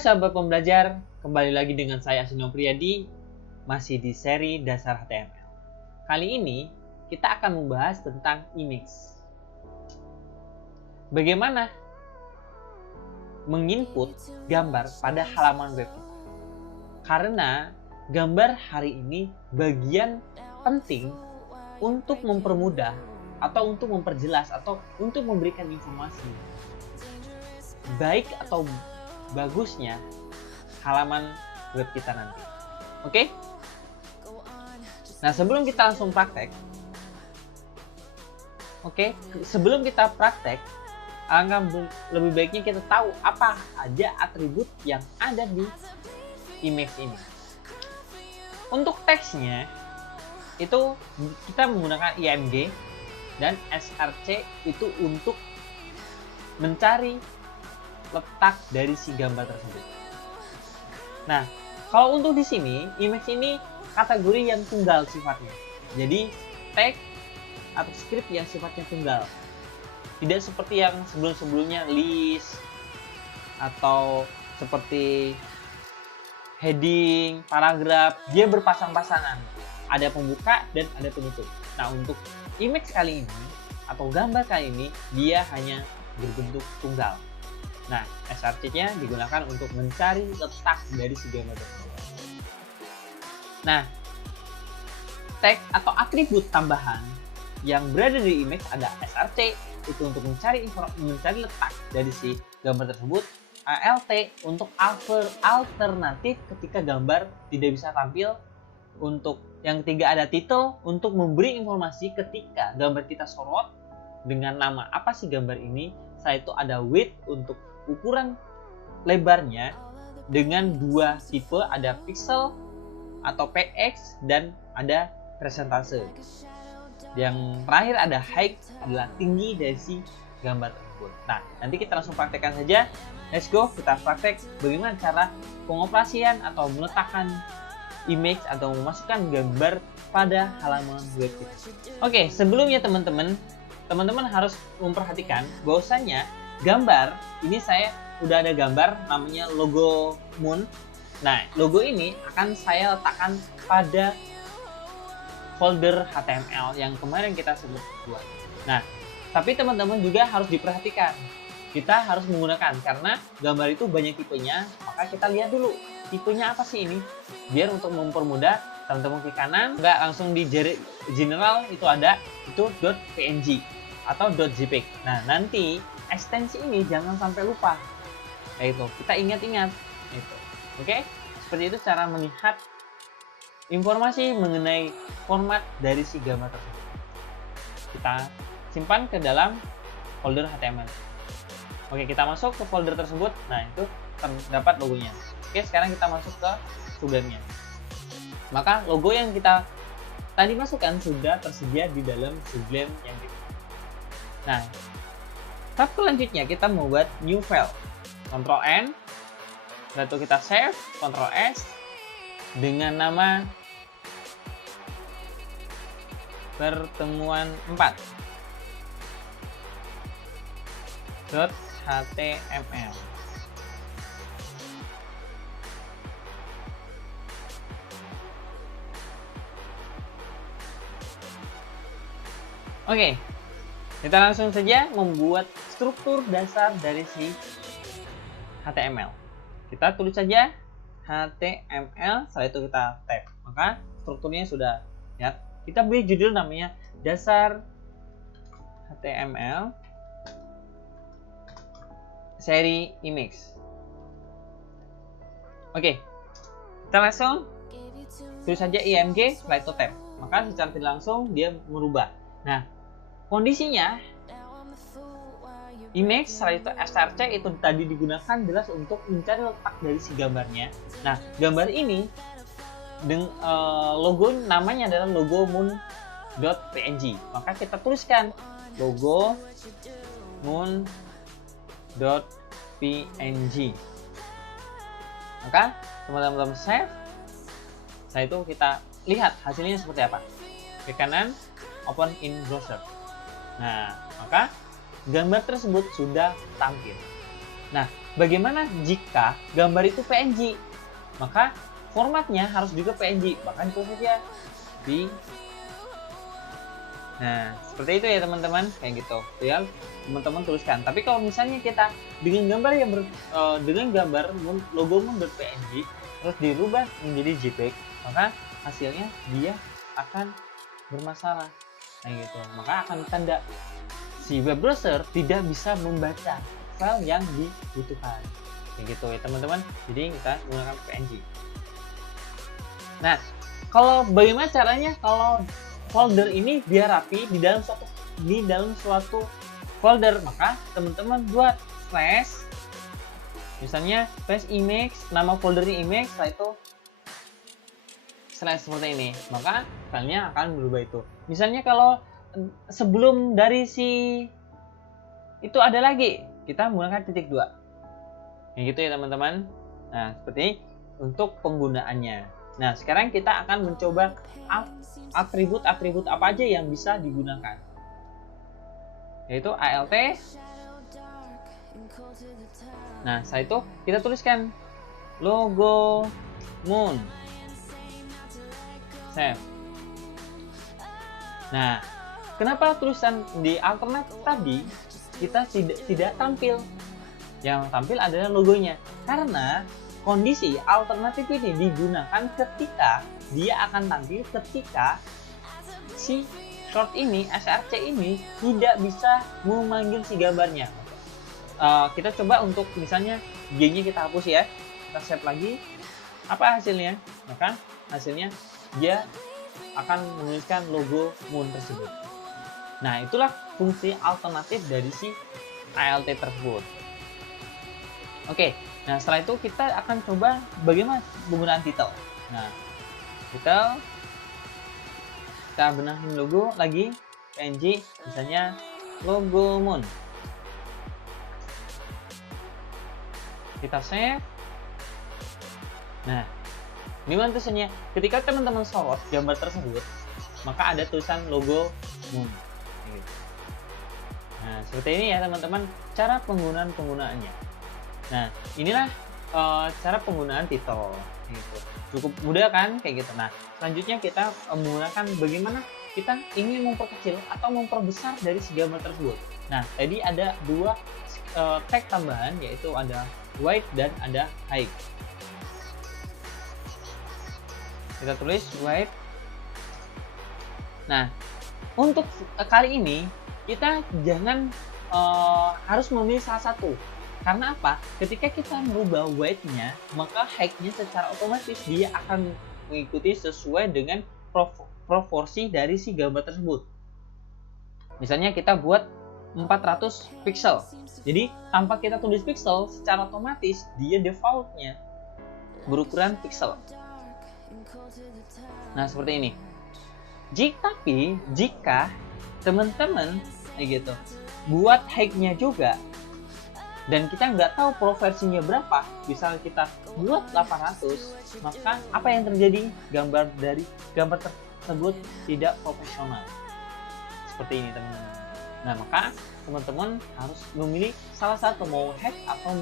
sahabat pembelajar, kembali lagi dengan saya Asino Priyadi, masih di seri Dasar HTML. Kali ini kita akan membahas tentang image. Bagaimana menginput gambar pada halaman web kita. Karena gambar hari ini bagian penting untuk mempermudah atau untuk memperjelas atau untuk memberikan informasi baik atau bagusnya halaman web kita nanti. Oke? Nah, sebelum kita langsung praktek, sebelum kita praktek, alangkah lebih baiknya kita tahu apa aja atribut yang ada di image ini. Untuk teksnya itu kita menggunakan IMG dan src itu untuk mencari letak dari si gambar tersebut. Nah, kalau untuk di sini, image ini kategori yang tunggal sifatnya. Jadi, tag atau script yang sifatnya tunggal. Tidak seperti yang sebelum-sebelumnya list atau seperti heading, paragraf, dia berpasang-pasangan. Ada pembuka dan ada penutup. Nah, untuk image kali ini atau gambar kali ini, dia hanya berbentuk tunggal. Nah, src-nya digunakan untuk mencari letak dari si gambar tersebut. Nah, tag atau atribut tambahan yang berada di image ada src itu untuk mencari letak dari si gambar tersebut, alt untuk alternatif ketika gambar tidak bisa tampil, untuk yang ketiga ada title untuk memberi informasi ketika gambar kita sorot dengan nama apa sih gambar ini. Setelah itu ada width untuk ukuran lebarnya dengan dua tipe, ada pixel atau px dan ada persentase. Yang terakhir ada height, adalah tinggi dari si gambar tersebut. Nah, nanti kita langsung praktekkan saja. Let's go, kita praktek bagaimana cara pengoperasian atau meletakkan image atau memasukkan gambar pada halaman web kita. Oke, sebelumnya teman-teman harus memperhatikan bahwasanya gambar ini saya udah ada gambar namanya logo Moon. Nah, logo ini akan saya letakkan pada folder HTML yang kemarin kita sebut buat. Nah, tapi teman-teman juga harus diperhatikan. Kita harus menggunakan karena gambar itu banyak tipenya, maka kita lihat dulu tipenya apa sih ini. Biar untuk mempermudah, teman-teman klik kanan, nggak langsung di general itu ada itu .png atau .jpeg. Nah, nanti ekstensi ini jangan sampai lupa. Itu kita ingat-ingat itu. Oke? Seperti itu cara melihat informasi mengenai format dari si gambar tersebut. Kita simpan ke dalam folder HTML. Oke, kita masuk ke folder tersebut. Nah, itu terdapat logonya. Oke, sekarang kita masuk ke Sublime-nya. Maka logo yang kita tadi masukkan sudah tersedia di dalam Sublime yang kita. Nah, tahap selanjutnya kita membuat new file. Ctrl N, lalu kita save, Ctrl S dengan nama pertemuan 4 .html. Oke, kita langsung saja membuat struktur dasar dari si HTML. Kita tulis saja HTML, setelah itu kita tab. Maka strukturnya sudah ya. Kita beri judul namanya dasar HTML seri image. Oke, kita langsung tulis saja IMG, setelah itu tab. Maka secara tidak langsung dia merubah. Nah, kondisinya image setelah itu src itu tadi digunakan jelas untuk mencari letak dari si gambarnya. Nah, gambar ini logo namanya adalah logo moon.png. Maka kita tuliskan logo moon.png. Maka teman-teman save. Setelah itu kita lihat hasilnya seperti apa. Klik kanan, open in browser. Nah, maka gambar tersebut sudah tampil. Nah, bagaimana jika gambar itu PNG? Maka formatnya harus juga PNG, bahkan itu saja di. Nah, seperti itu ya teman-teman, kayak gitu. Ya, teman-teman tuliskan. Tapi kalau misalnya kita dengan gambar yang dengan gambar logo ber-PNG terus dirubah menjadi JPEG, maka hasilnya dia akan bermasalah. Nah, gitu. Maka akan tanda si web browser tidak bisa membaca file yang dibutuhkan. Kayak gitu ya teman-teman. Jadi kita menggunakan PNG. Nah, kalau bagaimana caranya kalau folder ini biar rapi di dalam suatu folder, maka teman-teman buat slash, misalnya slash image, nama foldernya image, setelah itu slash seperti ini, maka filenya akan berubah itu. Misalnya kalau sebelum dari si itu ada lagi, kita menggunakan titik 2 kayak gitu ya teman-teman. Nah, seperti ini untuk penggunaannya. Nah, sekarang kita akan mencoba atribut-atribut apa aja yang bisa digunakan, yaitu ALT. Nah, setelah itu kita tuliskan logo moon, save. Nah, kenapa tulisan di alternatif tadi kita tidak tampil? Yang tampil adalah logonya, karena kondisi alternatif ini digunakan ketika dia akan tampil ketika si short ini, src ini tidak bisa memanggil si gambarnya. Kita coba untuk misalnya G-nya kita hapus ya, kita save lagi. Apa hasilnya? Maka hasilnya dia akan menuliskan logo moon tersebut. Nah, itulah fungsi alternatif dari si ALT tersebut. Oke. Nah, setelah itu kita akan coba bagaimana penggunaan title. Nah, title kita benahin logo lagi, PNG, misalnya logo moon. Kita save. Nah, gimana tulisannya? Ketika teman-teman sorot gambar tersebut, maka ada tulisan logo moon. Nah, seperti ini ya teman-teman cara penggunaannya. Nah, inilah cara penggunaan title. Gitu. Cukup mudah kan, kayak gitu. Nah, selanjutnya kita menggunakan bagaimana kita ingin memperkecil atau memperbesar dari si gambar tersebut. Nah, tadi ada dua tag tambahan, yaitu ada wide dan ada height. Kita tulis wide. Nah, untuk kali ini kita jangan harus memilih salah satu. Karena apa? Ketika kita merubah weight-nya, maka height-nya secara otomatis dia akan mengikuti sesuai dengan proporsi dari si gambar tersebut. Misalnya kita buat 400 pixel. Jadi tanpa kita tulis pixel, secara otomatis dia default-nya berukuran pixel. Nah, seperti ini. Jika teman-teman gitu buat height-nya juga, dan kita nggak tahu proporsinya berapa, misal kita buat 800, maka apa yang terjadi? Gambar tersebut tidak profesional. Seperti ini teman-teman. Nah, maka teman-teman harus memilih salah satu, mau height atau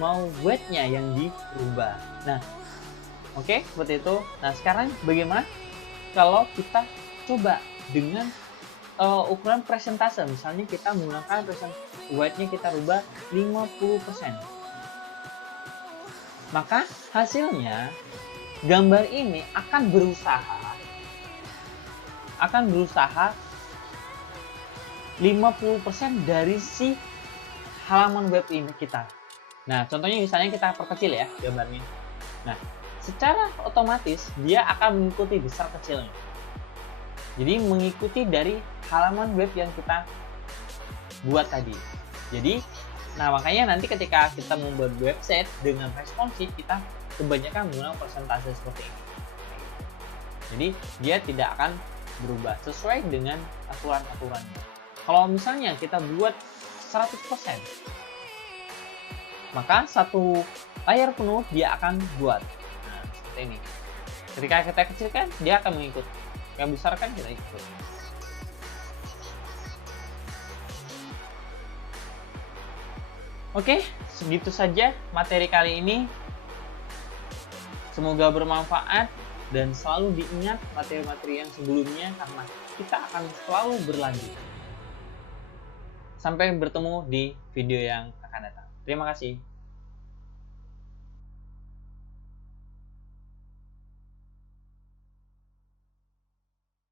mau weight-nya yang dirubah. Nah, oke, seperti itu. Nah, sekarang bagaimana kalau kita coba dengan ukuran presentase? Misalnya kita menggunakan weight-nya kita rubah 50%. Maka hasilnya gambar ini akan berusaha 50% dari si halaman web ini kita. Nah, contohnya misalnya kita perkecil ya gambarnya. Nah, secara otomatis dia akan mengikuti besar kecilnya. Jadi mengikuti dari halaman web yang kita buat tadi. Jadi, nah makanya nanti ketika kita membuat website dengan responsif, kita kebanyakan menggunakan persentase seperti ini. Jadi dia tidak akan berubah sesuai dengan aturan-aturannya. Kalau misalnya kita buat 100%, maka satu layar penuh dia akan buat. Nah, seperti ini. Ketika kita kecilkan, dia akan mengikut. Yang besarkan kita ikut. Oke, segitu saja materi kali ini. Semoga bermanfaat dan selalu diingat materi-materi yang sebelumnya karena kita akan selalu berlanjut. Sampai bertemu di video yang akan datang. Terima kasih.